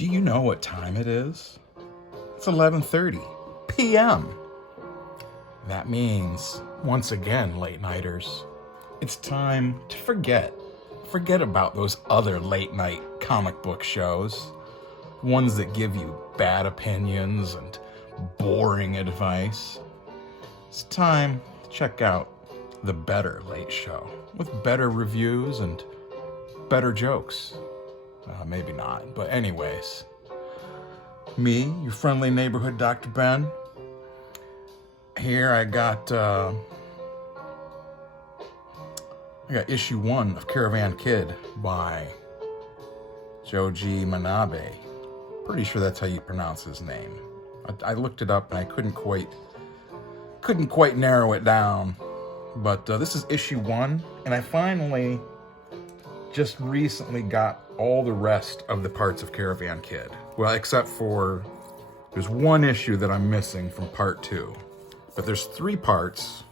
Do you know what time it is? It's 11:30 p.m. That means, once again, late nighters, it's time to forget. Forget about those other late night comic book shows. Ones that give you bad opinions and boring advice. It's time to check out the better late show with better reviews and better jokes. Maybe not, but anyways. Me, your friendly neighborhood Dr.Ben. Here I got issue 1 of Caravan Kid by Johji Manabe. Pretty sure that's how you pronounce his name. I looked it up and I couldn't quite narrow it down. But this is issue 1, and I finally just recently got all the rest of the parts of Caravan Kid. Well, except for there's one issue that I'm missing from part 2. But there's 3 parts,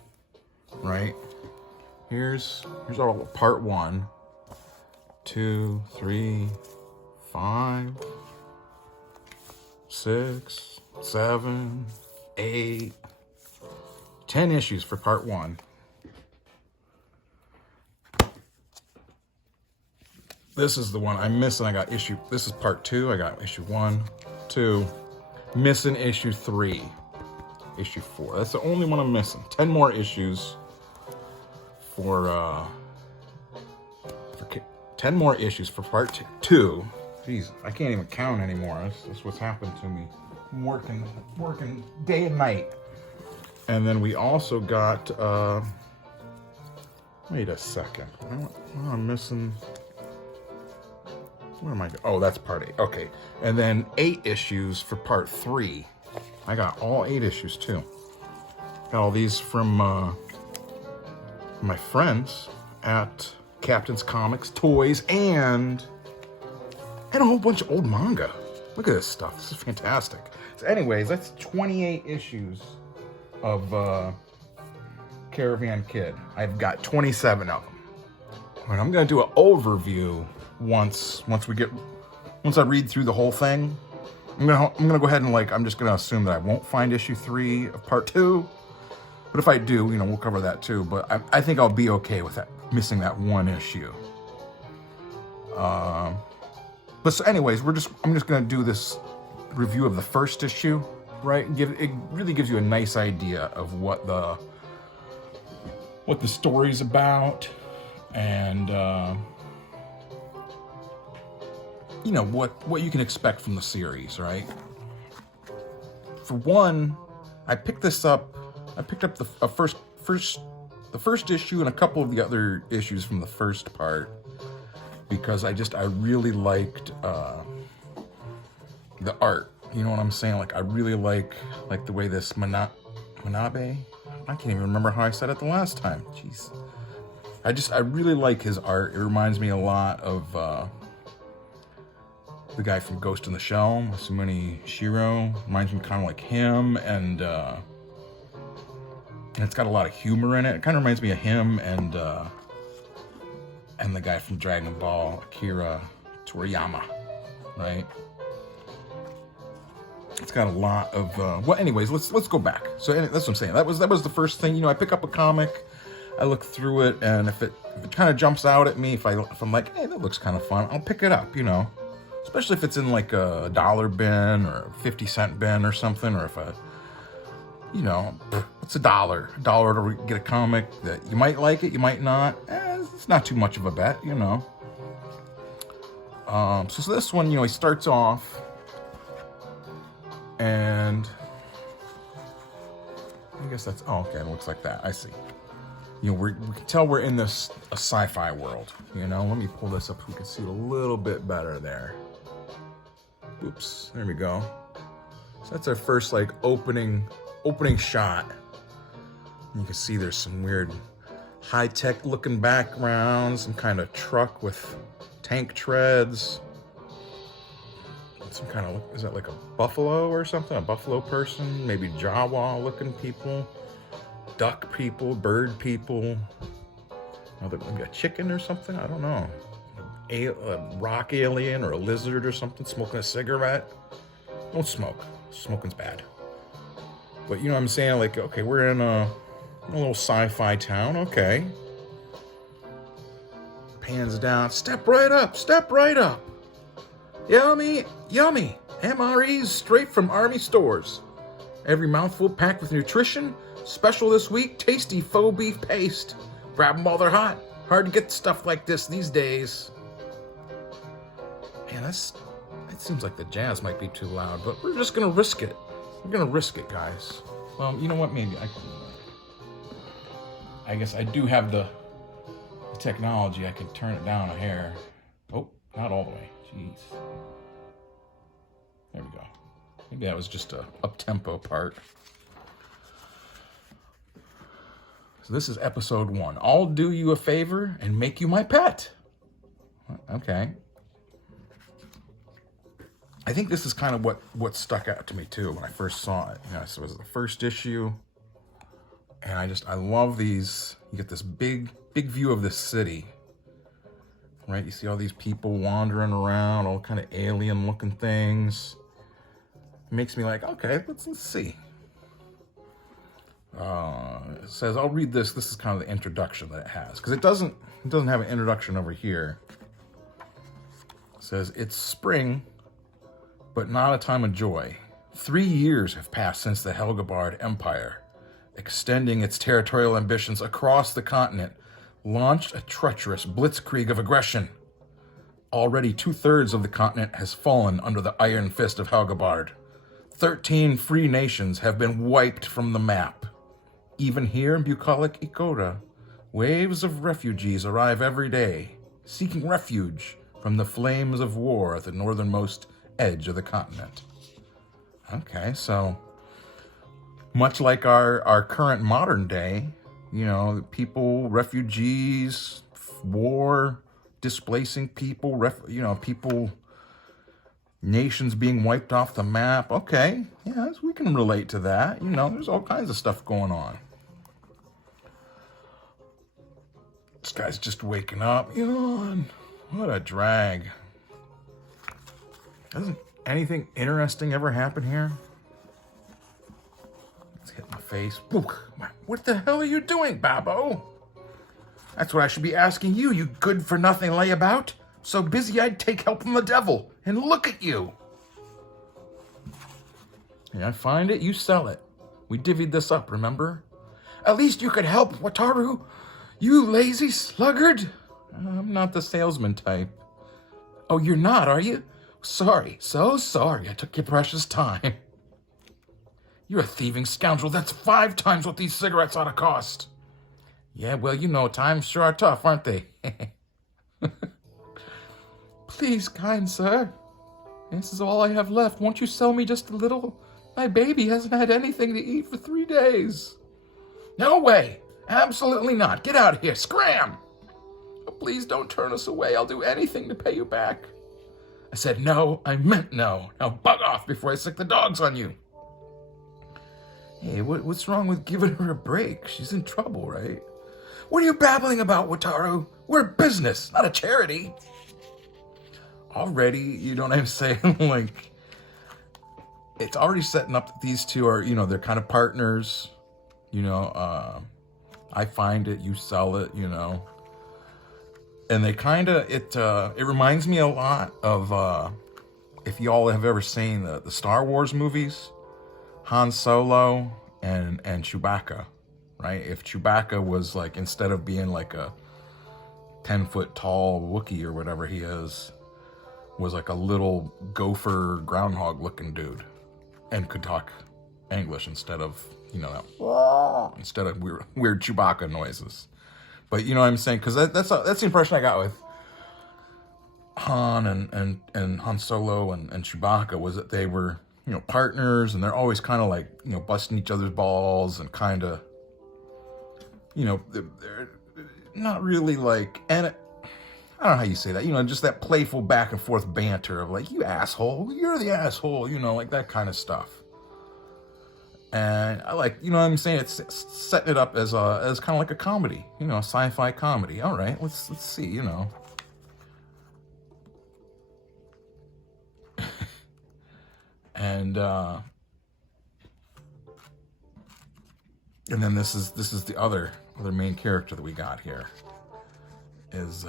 right? Here's all part 1, 2, 3, 5, 6, 7, 8, 10 issues for part 1. This is the one I'm missing. This is part 2. I got issue 1, 2, missing issue 3, issue 4. That's the only one I'm missing. 10 more issues for 10 more issues for part 2. Jeez, I can't even count anymore. That's what's happened to me. I'm working day and night. And then we also got, wait a second. I'm missing, where am I? Oh, that's part 8. Okay. And then 8 issues for part 3. I got all 8 issues too. Got all these from my friends at Captain's Comics, Toys, and a whole bunch of old manga. Look at this stuff. This is fantastic. So anyways, that's 28 issues of Caravan Kid. I've got 27 of them. And I'm going to do an overview once I read through the whole thing. I'm gonna go ahead and I'm just gonna assume that I won't find issue 3 of part 2. But if I do, we'll cover that too. But I think I'll be okay with that, missing that one issue. But so anyways, I'm just gonna do this review of the first issue, right? It really gives you a nice idea of what the story's about, and what you can expect from the series, right? For one, I picked up the first issue and a couple of the other issues from the first part because I really liked the art. You know what I'm saying? I really like the way this Manabe, I can't even remember how I said it the last time. Jeez. I really like his art. It reminds me a lot of the guy from Ghost in the Shell, Masumune Shiro. Reminds me kind of like him, and it's got a lot of humor in it. It kind of reminds me of him and the guy from Dragon Ball, Akira Toriyama, right? It's got a lot of well, anyways, let's go back. So that's what I'm saying. That was the first thing. I pick up a comic, I look through it, and if it kind of jumps out at me, if I'm like, hey, that looks kind of fun, I'll pick it up, Especially if it's in a $1 bin or a 50-cent bin or something, or if what's $1? $1 to get a comic that you might like it, you might not. It's not too much of a bet, So this one, he starts off, and I guess that's, okay, it looks like that. I see. We can tell we're in a sci-fi world, Let me pull this up so we can see a little bit better there. Oops, there we go. So that's our first opening shot. You can see there's some weird high-tech looking background, some kind of truck with tank treads. Some kind of, is that like a buffalo or something? A buffalo person? Maybe Jawa looking people, duck people, bird people. Maybe a chicken or something? I don't know. a rock alien or a lizard or something smoking a cigarette. Don't smoke. Smoking's bad. But you know what I'm saying? Like, okay, we're in a little sci-fi town. Okay. Pans down. Step right up. Step right up. Yummy, yummy. MREs straight from Army stores. Every mouthful packed with nutrition. Special this week, tasty faux beef paste. Grab them while they're hot. Hard to get stuff like this these days. Man, it seems like the jazz might be too loud, but we're just gonna risk it. We're gonna risk it, guys. Well, you know what? Maybe I guess I do have the technology. I can turn it down a hair. Oh, not all the way. Jeez. There we go. Maybe that was just a up-tempo part. So this is episode 1. I'll do you a favor and make you my pet. Okay. I think this is kind of what stuck out to me too when I first saw it. You know, so it was the first issue, and I love these. You get this big view of this city, right? You see all these people wandering around, all kind of alien-looking things. It makes me like, okay, let's see. It says, I'll read this. This is kind of the introduction that it has, because it doesn't have an introduction over here. It says, it's spring, but not a time of joy. 3 years have passed since the Helgebard Empire, extending its territorial ambitions across the continent, launched a treacherous blitzkrieg of aggression. Already 2/3 of the continent has fallen under the iron fist of Helgebard. 13 free nations have been wiped from the map. Even here in bucolic Ikora, waves of refugees arrive every day, seeking refuge from the flames of war at the northernmost edge of the continent. Okay, so much like our current modern day, you know, people, refugees, war, displacing people, people, nations being wiped off the map. Okay, yeah, we can relate to that. You know, there's all kinds of stuff going on. This guy's just waking up. Yawn. What a drag. Doesn't anything interesting ever happen here? Let's hit my face. What the hell are you doing, Babbo? That's what I should be asking you, you good-for-nothing layabout. So busy I'd take help from the devil. And look at you. Yeah, I find it, you sell it. We divvied this up, remember? At least you could help, Wataru. You lazy sluggard. I'm not the salesman type. Oh, you're not, are you? Sorry, so sorry I took your precious time. You're a thieving scoundrel. That's 5 times what these cigarettes ought to cost. Yeah, well, you know, times sure are tough, aren't they? Please, kind sir. This is all I have left. Won't you sell me just a little? My baby hasn't had anything to eat for 3 days. No way. Absolutely not. Get out of here. Scram. Oh, please don't turn us away. I'll do anything to pay you back. I said no. I meant no. Now bug off before I sick the dogs on you. Hey, what's wrong with giving her a break? She's in trouble, right? What are you babbling about, Wataru? We're a business, not a charity. Already, you know what I'm saying? Like, it's already setting up that these two are, you know, they're kind of partners. You know, I find it, you sell it, you know. And they kind of, it reminds me a lot of, if y'all have ever seen the Star Wars movies, Han Solo and Chewbacca, right? If Chewbacca was like, instead of being like a 10-foot tall Wookiee or whatever he is, was like a little gopher groundhog looking dude and could talk English instead of, you know, instead of weird Chewbacca noises. But you know what I'm saying? Because that's the impression I got with Han and Han Solo and Chewbacca, was that they were, you know, partners, and they're always kind of like, you know, busting each other's balls and kind of, you know, they're not really like, and I don't know how you say that, you know, just that playful back and forth banter of like, you asshole, you're the asshole, you know, like that kind of stuff. And I like, you know what I'm saying? It's setting it up as kind of like a comedy, you know, a sci-fi comedy. All right, let's see, you know. then this is the other main character that we got here. Is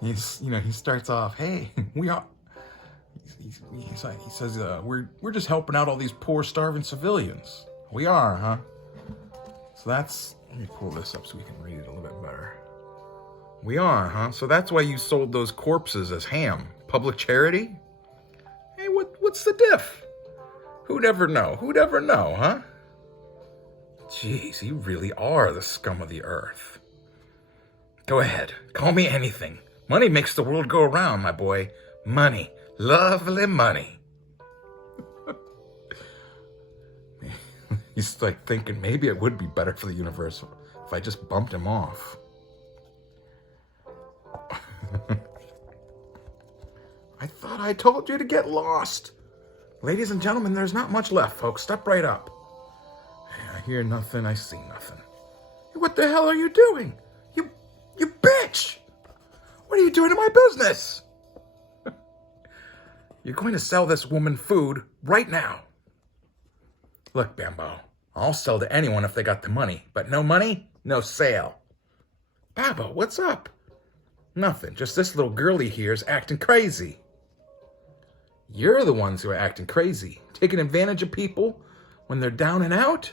he starts off, hey, we are. He says, we're just helping out all these poor, starving civilians. We are, huh? So that's, let me pull this up so we can read it a little bit better. We are, huh? So that's why you sold those corpses as ham. Public charity? Hey, what's the diff? Who'd ever know? Who'd ever know, huh? Jeez, you really are the scum of the earth. Go ahead, call me anything. Money makes the world go around, my boy. Money. Lovely money. He's like thinking maybe it would be better for the universe if I just bumped him off. I thought I told you to get lost. Ladies and gentlemen, there's not much left, folks. Step right up. I hear nothing, I see nothing. What the hell are you doing? You bitch! What are you doing to my business? You're going to sell this woman food right now. Look, Bambo, I'll sell to anyone if they got the money, but no money, no sale. Babo, what's up? Nothing, just this little girlie here is acting crazy. You're the ones who are acting crazy, taking advantage of people when they're down and out.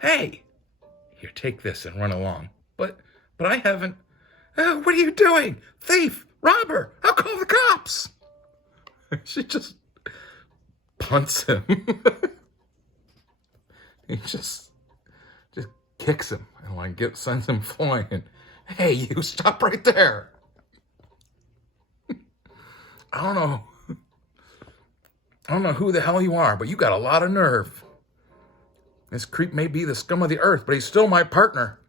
Hey, here, take this and run along. But I haven't. What are you doing? Thief! Robber! I'll call the cops! She just punts him. He just kicks him and sends him flying. Hey, you, stop right there. I don't know who the hell you are, but you got a lot of nerve. This creep may be the scum of the earth, but he's still my partner.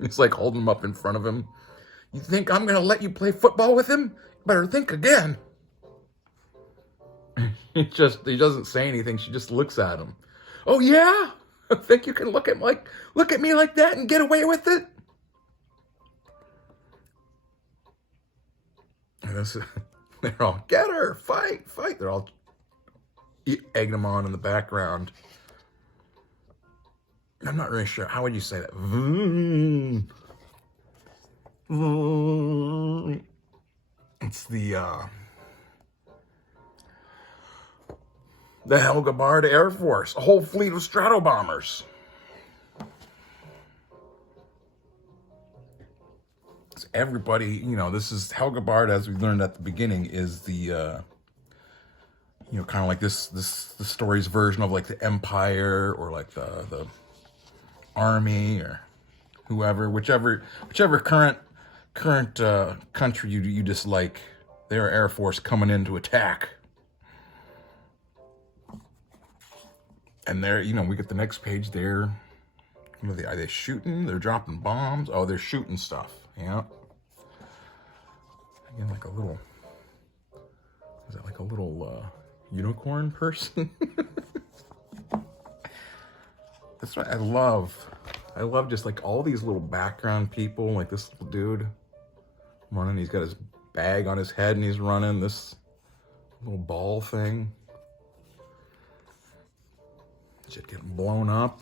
He's like holding him up in front of him. You think I'm going to let you play football with him? Better think again. He doesn't say anything. She just looks at him. Oh, yeah? Think you can look at me like that and get away with it? And they're all, get her, fight. They're all egging him on in the background. I'm not really sure. How would you say that? It's the Helgabard Air Force, a whole fleet of Strato bombers. So everybody, this is Helgabard, as we learned at the beginning, is the kind of like the story's version of like the Empire or like the Army or whoever, whichever current country you dislike, their Air Force coming in to attack. And there, we get the next page there. Are they shooting? They're dropping bombs. Oh, they're shooting stuff. Yeah. Again, like a little. Is that like a little unicorn person? That's what I love. I love just like all these little background people, like this little dude running. He's got his bag on his head and he's running this little ball thing. Shit getting blown up.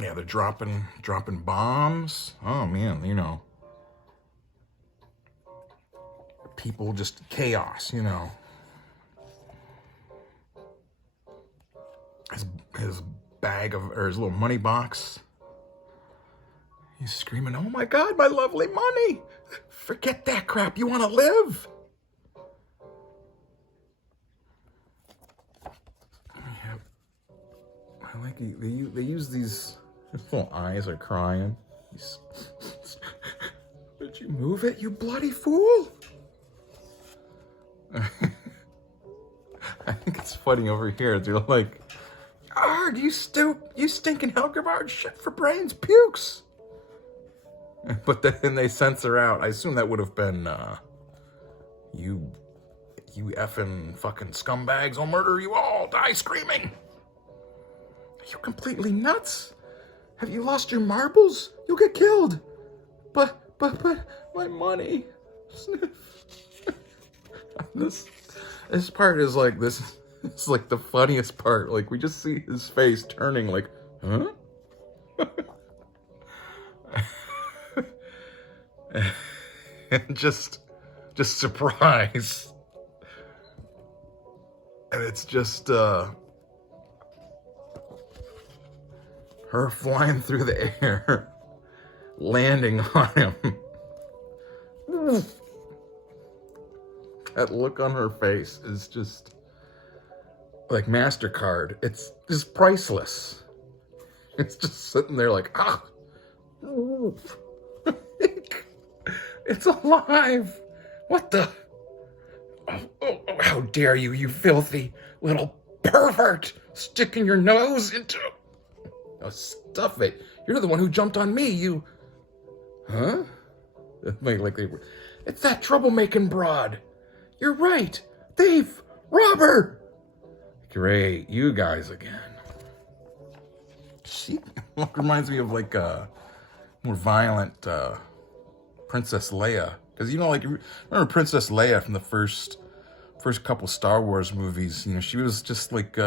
Yeah, they're dropping bombs. Oh man, people, just chaos, His bag or his little money box. He's screaming, oh my God, my lovely money. Forget that crap. You want to live? Yeah. I like they use these little eyes are crying. Did you move it, you bloody fool? I think it's funny over here. They're like, arg, you stinking Helgabard, shit for brains, pukes. But then they censor out. I assume that would have been, you effing fucking scumbags, I'll murder you all, die screaming. You're completely nuts. Have you lost your marbles? You'll get killed. But, my money. Sniff. This part is like, this is like the funniest part. Like, we just see his face turning like, huh? And just surprise. And it's just, her flying through the air, landing on him. That look on her face is just like MasterCard. It's just priceless. It's just sitting there like, ah, it's alive. What the? Oh, how dare you, you filthy little pervert, sticking your nose into... Oh, stuff it. You're the one who jumped on me, you... Huh? Like they were... It's that troublemaking broad. You're right. Thief. Robber. Great. You guys again. She reminds me of like a more violent Princess Leia. Because, you know, like, remember Princess Leia from the first couple Star Wars movies? You know, she was just like,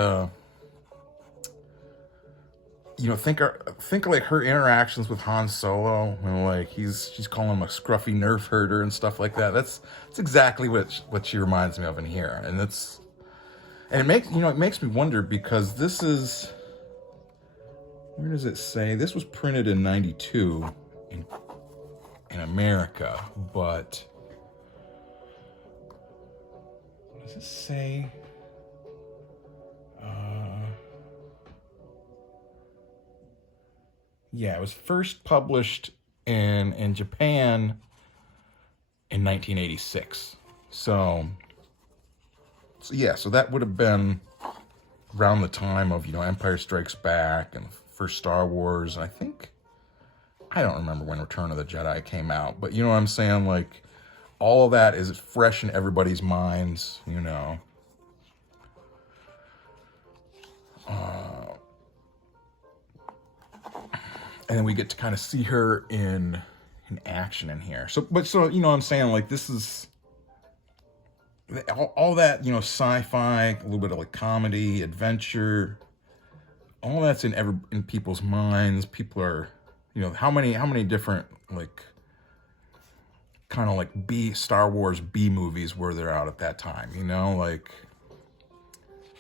you know, think like her interactions with Han Solo, when like she's calling him a scruffy nerf herder and stuff like that. That's exactly what she reminds me of in here, and it makes me wonder, because this is, where does it say? This was printed in '92 in America, but what does it say? Yeah, it was first published in Japan in 1986. So that would have been around the time of, you know, Empire Strikes Back and first Star Wars. I don't remember when Return of the Jedi came out, but you know what I'm saying? Like, all of that is fresh in everybody's minds, you know. And then we get to kind of see her in action in here. So you know what I'm saying? Like, this is all that, you know, sci-fi, a little bit of like comedy, adventure, all that's in people's minds. People are, you know, how many different like kind of like Star Wars B movies were there out at that time, you know? Like,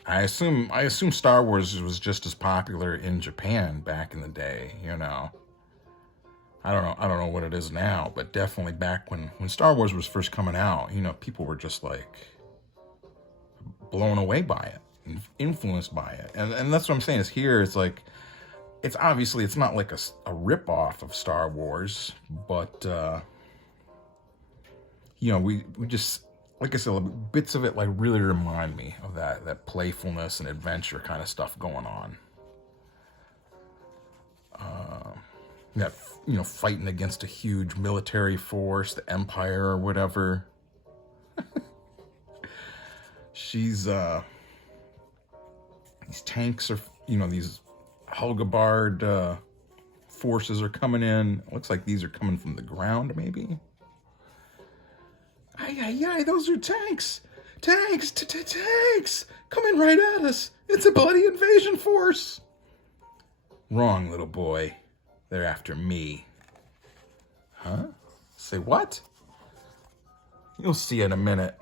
I assume Star Wars was just as popular in Japan back in the day, you know. I don't know what it is now, but definitely back when Star Wars was first coming out, you know, people were just like blown away by it and influenced by it. And that's what I'm saying, is here it's like, it's obviously, it's not like a rip-off of Star Wars, but you know, we just, like I said, bits of it like really remind me of that playfulness and adventure kind of stuff going on. That, you know, fighting against a huge military force, the Empire or whatever. These tanks are, you know, these Helgabard forces are coming in. Looks like these are coming from the ground, maybe. Aye, those are tanks! Tanks! Coming right at us! It's a bloody invasion force! Wrong, little boy. They're after me. Huh? Say what? You'll see in a minute.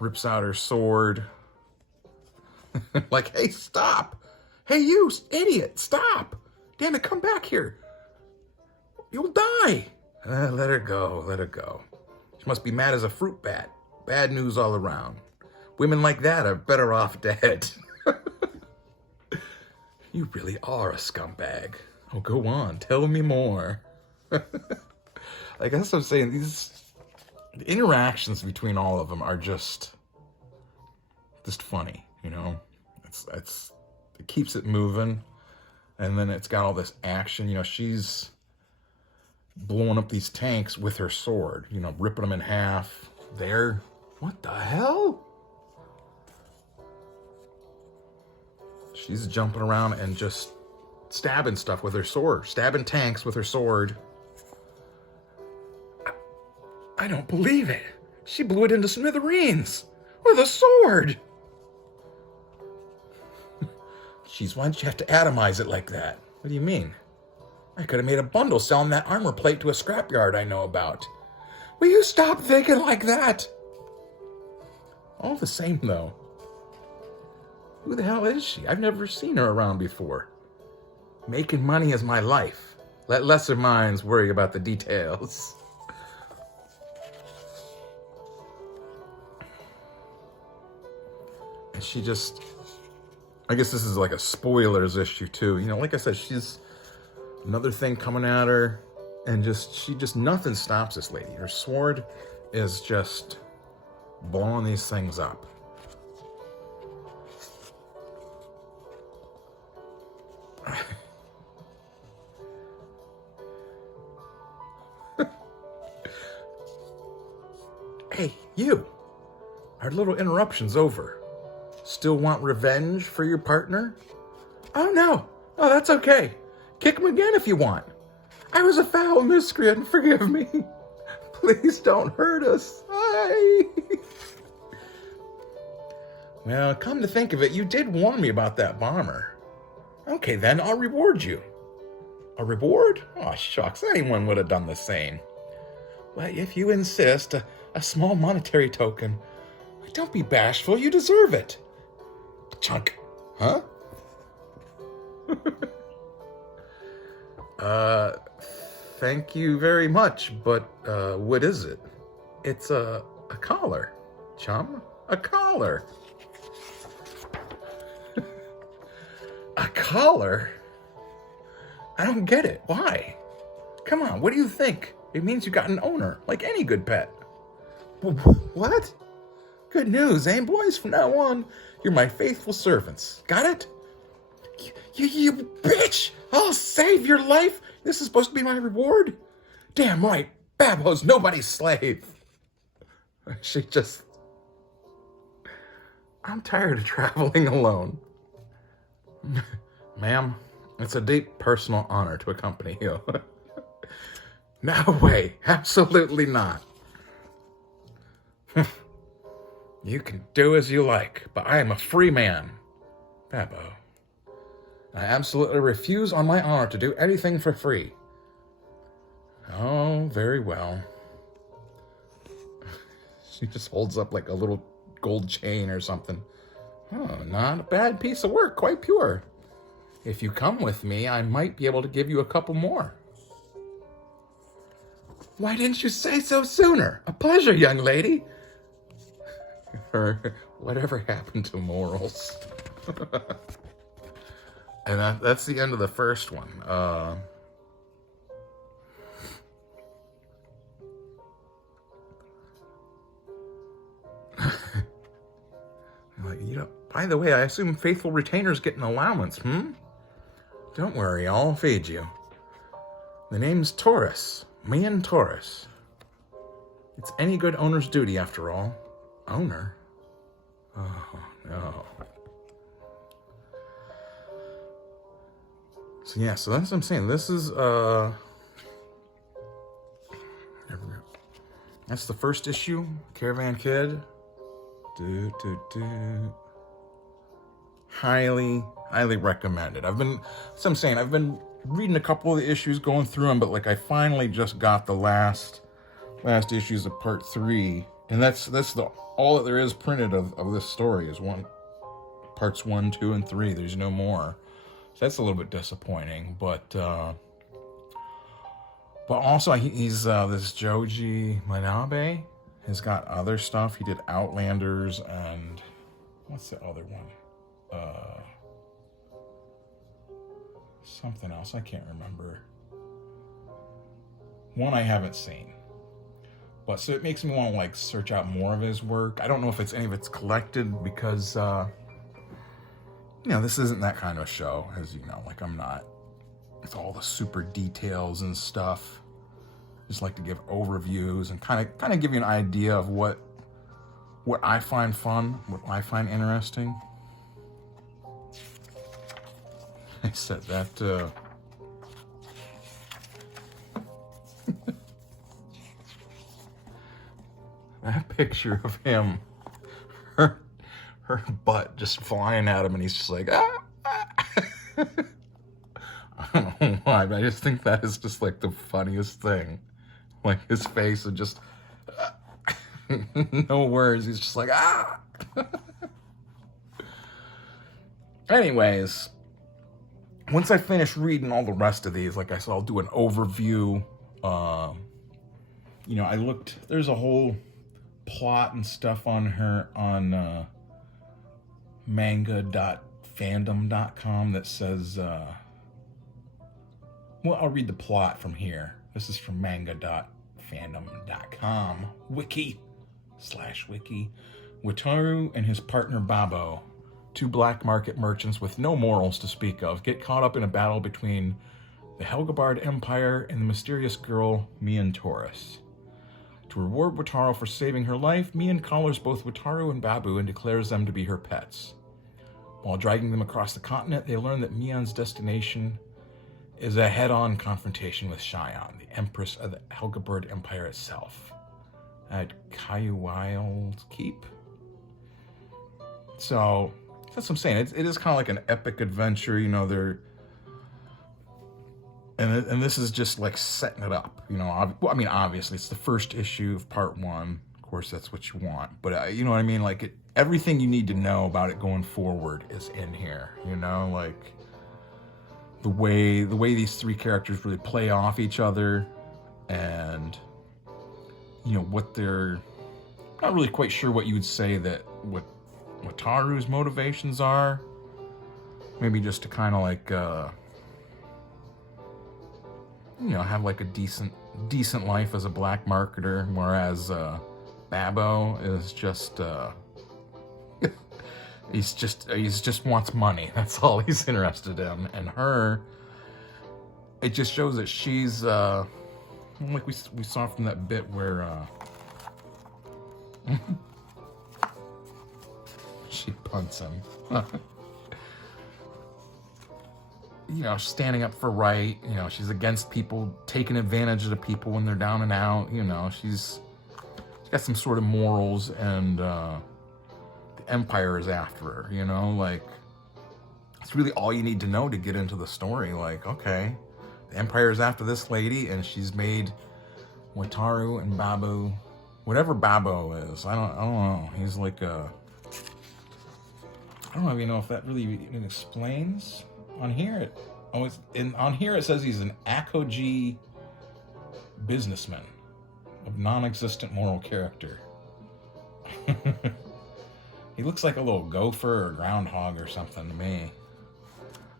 Rips out her sword. Like, hey, stop! Hey, you idiot, stop! Damn it, come back here! You'll die! Let her go. She must be mad as a fruit bat. Bad news all around. Women like that are better off dead. You really are a scumbag. Oh, go on, tell me more. Like, that's what I'm saying, the interactions between all of them are just funny, you know? It keeps it moving, and then it's got all this action, you know, she's blowing up these tanks with her sword, you know, ripping them in half. There. What the hell? She's jumping around and just stabbing stuff with her sword, stabbing tanks with her sword. I don't believe it. She blew it into smithereens with a sword. Jeez, why did you have to atomize it like that? What do you mean? I could have made a bundle selling that armor plate to a scrapyard I know about. Will you stop thinking like that? All the same, though. Who the hell is she? I've never seen her around before. Making money is my life. Let lesser minds worry about the details. And she just... I guess this is like a spoilers issue, too. You know, like I said, she's... Another thing coming at her. And she just... Nothing stops this lady. Her sword is just... blowing these things up. Hey, you! Our little interruption's over. Still want revenge for your partner? Oh, no. Oh, that's okay. Kick him again if you want. I was a foul miscreant. Forgive me. Please don't hurt us. Hi. Well, come to think of it, you did warn me about that bomber. Okay, then, I'll reward you. A reward? Oh, shucks, anyone would have done the same. Well, if you insist, a small monetary token. Don't be bashful, you deserve it. Chunk. Huh? Thank you very much, but, what is it? It's a collar, chum. A collar. A collar? I don't get it. Why? Come on, what do you think? It means you got an owner, like any good pet. What? Good news, eh, boys? From now on, you're my faithful servants. Got it? You bitch! I'll save your life! This is supposed to be my reward? Damn right, Babbo's nobody's slave. She just... I'm tired of traveling alone. Ma'am, it's a deep personal honor to accompany you. No way, absolutely not. You can do as you like, but I am a free man, Babbo. I absolutely refuse on my honor to do anything for free. Oh, very well. She just holds up like a little gold chain or something. Oh, not a bad piece of work, quite pure. If you come with me, I might be able to give you a couple more. Why didn't you say so sooner? A pleasure, young lady. Or whatever happened to morals. And that's the end of the first one. Like, you know, by the way, I assume faithful retainers get an allowance, Don't worry, I'll feed you. The name's Taurus. Me and Taurus. It's any good owner's duty, after all. Owner? Oh, no. So yeah, so that's what I'm saying. This is, that's the first issue, Caravan Kid. Highly recommended. I've been reading a couple of the issues, going through them, but like I finally just got the last issues of part 3, and that's all that there is printed of this story is parts 1, 2, and 3. There's no more. So that's a little bit disappointing, but also he's this Johji Manabe has got other stuff. He did Outlanders and what's the other one? Something else, I can't remember. One I haven't seen. But so it makes me want to like search out more of his work. I don't know if it's any of it's collected because you know, this isn't that kind of a show, as you know, like I'm not. It's all the super details and stuff. Just like to give overviews and kind of give you an idea of what I find fun, what I find interesting. I said that that picture of him, her butt just flying at him, and he's just like, ah, ah. I don't know why, but I just think that is just like the funniest thing. Like his face and just no words. He's just like, ah. Anyways, once I finish reading all the rest of these, like I said, I'll do an overview. You know, I looked, there's a whole plot and stuff on her on manga.fandom.com that says, well, I'll read the plot from here. This is from manga.fandom.com. Wiki/wiki. Wataru and his partner Babo, two black market merchants with no morals to speak of, get caught up in a battle between the Helgebard Empire and the mysterious girl Mian Taurus. To reward Wataru for saving her life, Mian collars both Wataru and Babu and declares them to be her pets. While dragging them across the continent, they learn that Mian's destination is a head-on confrontation with Cheyenne, the empress of the Helgebard Empire itself, at Kayuwile's Keep. So that's what I'm saying. It is kind of like an epic adventure, you know. And this is just like setting it up, you know. I mean, obviously it's the first issue of part 1. Of course, that's what you want. But you know what I mean. Like everything you need to know about it going forward is in here. You know, like the way these three characters really play off each other, and you know what they're not really quite sure what you would say that what Wataru's motivations are. Maybe just to kind of like you know, have like a decent life as a black marketer, whereas Babo is just he's just wants money. That's all he's interested in. And her, it just shows that she's like we saw from that bit where she punts him. You know, standing up for right. You know, she's against people taking advantage of the people when they're down and out. You know, she's got some sort of morals, and the Empire is after her. You know, like it's really all you need to know to get into the story. Like, okay, the Empire is after this lady, and she's made Wataru and Babu, whatever Babo is. I don't know. He's like a, I don't even know if that really even explains. On here, on here it says he's an Akoji businessman of non-existent moral character. He looks like a little gopher or groundhog or something to me.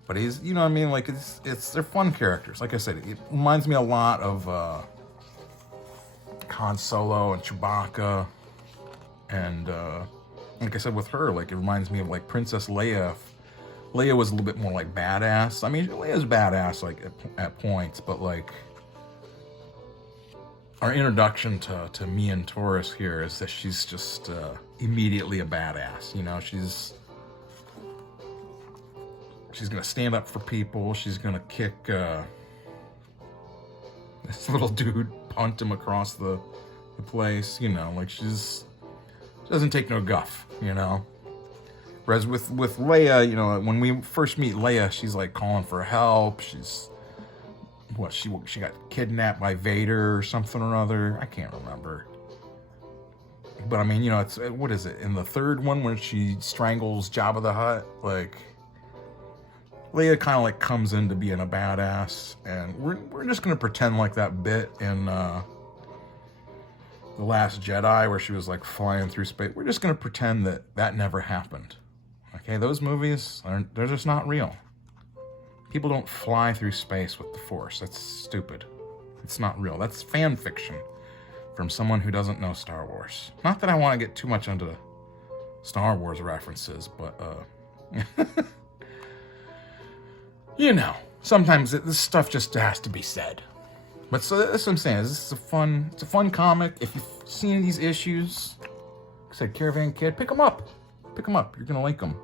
But he's, you know what I mean, like they're fun characters. Like I said, it reminds me a lot of Han Solo and Chewbacca, and like I said with her, like it reminds me of like Princess Leia. Leia was a little bit more like badass. I mean, Leia's badass like at points, but like our introduction to Mian Taurus here is that she's just immediately a badass. You know, she's gonna stand up for people. She's gonna kick this little dude, punt him across the place. You know, like she doesn't take no guff. You know. Whereas with Leia, you know, when we first meet Leia, she's like calling for help. She's she got kidnapped by Vader or something or other. I can't remember. But I mean, you know, it's, what is it, in the third one when she strangles Jabba the Hutt? Like Leia kind of like comes into being a badass, and we're just gonna pretend like that bit in The Last Jedi where she was like flying through space. We're just gonna pretend that never happened. Okay, those movies, they're just not real. People don't fly through space with the Force. That's stupid. It's not real. That's fan fiction from someone who doesn't know Star Wars. Not that I want to get too much into Star Wars references, but, you know, sometimes this stuff just has to be said. But so that's what I'm saying. It's a fun comic. If you've seen these issues, like I said, Caravan Kid, pick them up. Pick them up. You're gonna like them.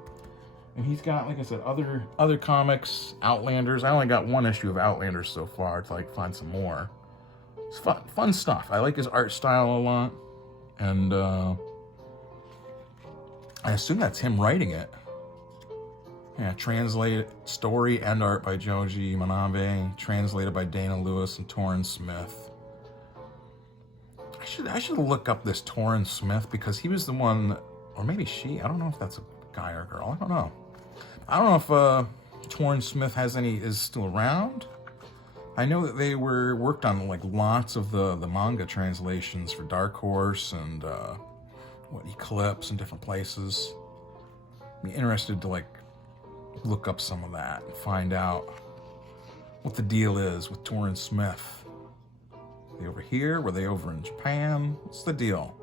And he's got, like I said, other comics, Outlanders. I only got one issue of Outlanders so far to like find some more. It's fun stuff. I like his art style a lot, and I assume that's him writing it. Yeah, translated story and art by Johji Manabe, translated by Dana Lewis and Torrin Smith. I should look up this Torrin Smith because he was the one, or maybe she. I don't know if that's a guy or girl. I don't know. I don't know if Torrin Smith is still around. I know that they worked on like lots of the manga translations for Dark Horse and Eclipse and different places. I'd be interested to like look up some of that and find out what the deal is with Torrin Smith. Are they over here? Were they over in Japan? What's the deal?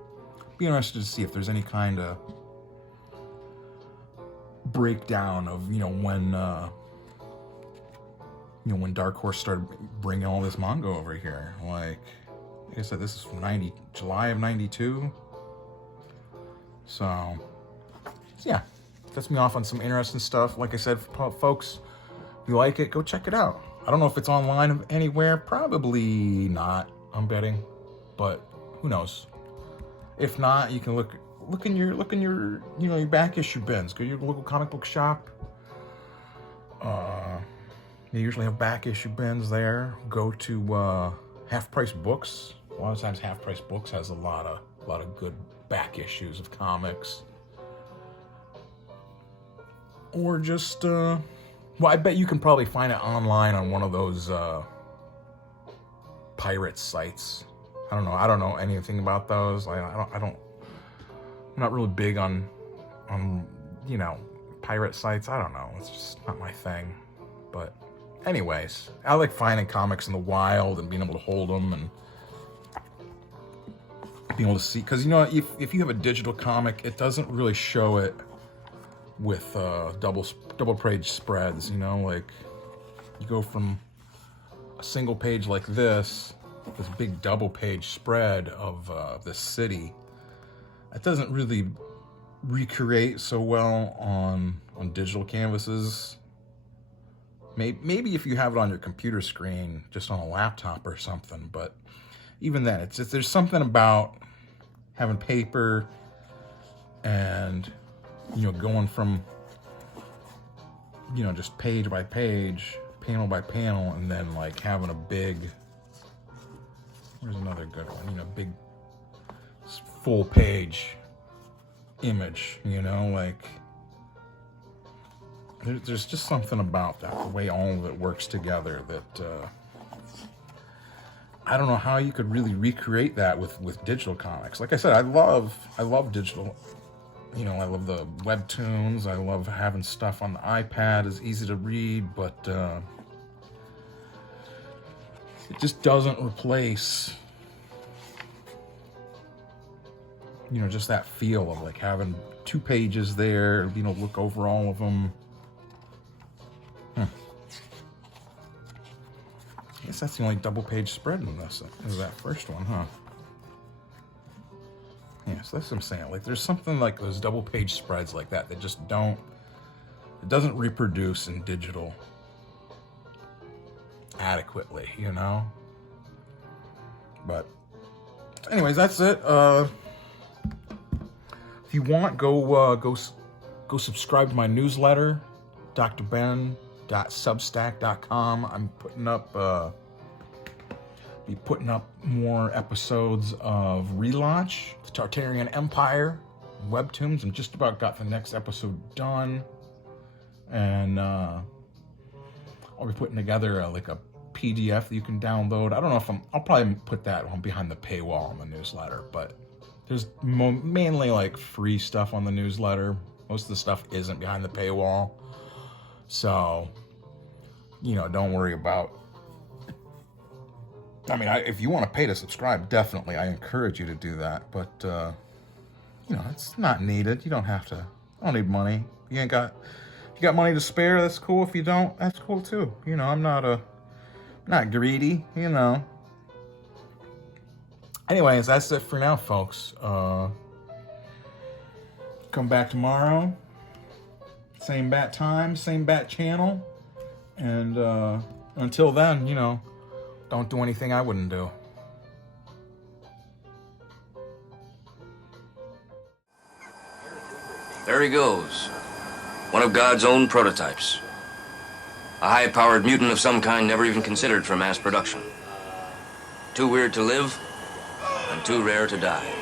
Be interested to see if there's any kind of breakdown of when Dark Horse started bringing all this manga over here. Like I said, this is from July of '92. So yeah, gets me off on some interesting stuff. Like I said, folks, if you like it, go check it out. I don't know if it's online anywhere. Probably not, I'm betting, but who knows? If not, you can look in your your back issue bins. Go to your local comic book shop. They usually have back issue bins there. Go to Half Price Books. A lot of times Half Price Books has a lot of good back issues of comics. Or just I bet you can probably find it online on one of those pirate sites. I don't know anything about those. I'm not really big on pirate sites. I don't know. It's just not my thing. But anyways, I like finding comics in the wild and being able to hold them and being able to see. Because if you have a digital comic, it doesn't really show it with double page spreads. Like you go from a single page like this big double page spread of the city. It doesn't really recreate so well on digital canvases. Maybe if you have it on your computer screen, just on a laptop or something, but even then, there's something about having paper and going from just page by page, panel by panel, and then like having a big, where's another good one, big full page image, like there's just something about that, the way all of it works together, that I don't know how you could really recreate that with digital comics. Like I said, I love digital. I love the Webtoons. I love having stuff on the iPad. It's easy to read, but it just doesn't replace just that feel of like having 2 pages there, look over all of them. I guess that's the only double page spread in this, is that first one, huh? Yeah, so that's what I'm saying. Like, there's something like those double page spreads like that just it doesn't reproduce in digital adequately, But anyways, that's it. If you want, go subscribe to my newsletter, Dr.Ben.substack.com. I'm putting up more episodes of Relaunch, the Tartarian Empire, Webtoons. I'm just about got the next episode done, and I'll be putting together a PDF that you can download. I don't know if I'll probably put that on behind the paywall on the newsletter, but there's mainly like free stuff on the newsletter. Most of the stuff isn't behind the paywall, so don't worry about. I mean, if you want to pay to subscribe, definitely, I encourage you to do that. But it's not needed. You don't have to. I don't need money. If you got money to spare, that's cool. If you don't, that's cool too. I'm not greedy. Anyways, that's it for now, folks. Come back tomorrow. Same bat time, same bat channel. And until then, you know, don't do anything I wouldn't do. There he goes. One of God's own prototypes. A high-powered mutant of some kind never even considered for mass production. Too weird to live, and too rare to die.